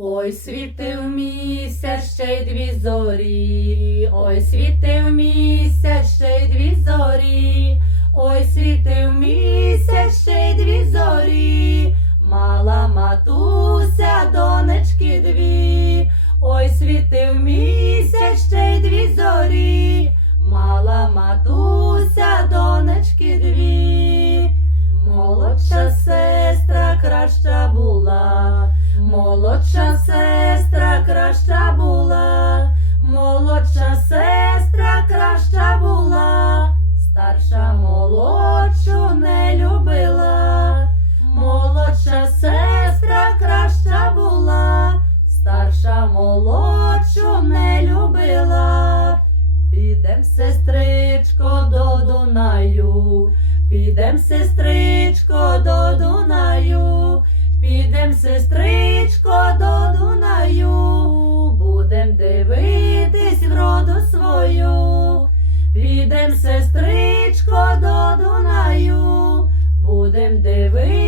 Ой, світив місяць, ще й дві зорі, ой, світив місяць, ще й дві зорі, ой, світив місяць, ще й дві зорі, мала матуся, донечки дві, ой, світив місяць, ще й дві зорі, мала матуся, донечки Підем, сестричко, до Дунаю, підем, сестричко, до Дунаю. Підем, сестричко, до Дунаю, будем дивитись в роду свою. Підем, сестричко, до Дунаю, будем дивитись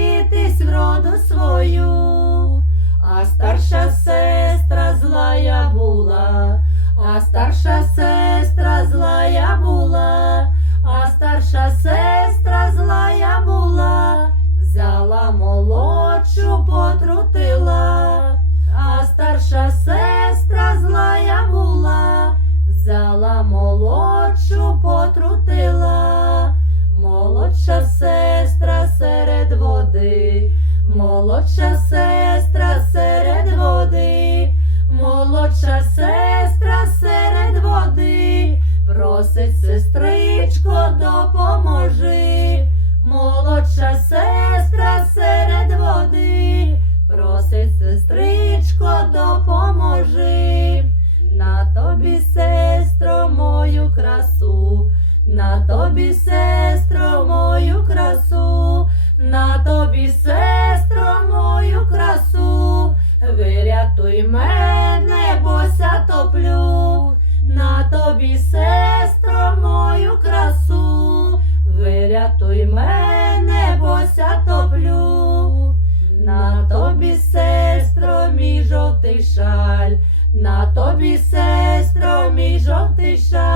тобі, сестро, мою красу, на тобі, сестро, мою красу, вирятуй мене, бося топлю, на тобі, сестро, мою красу. Вирятуй мене, бося топлю, на тобі, сестро, мій жовтий шаль, на тобі, сестро, мій жовтий шаль,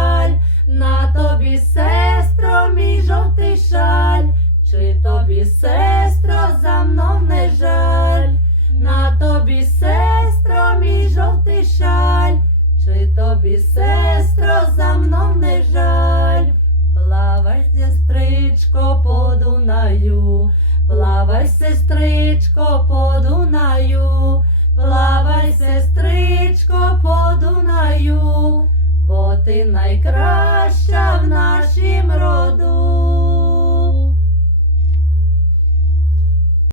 тобі, сестро, за мною не жаль. Плавай, сестричко, по Дунаю, плавай, сестричко, по Дунаю, плавай, сестричко, по Дунаю, бо ти найкраща в роду.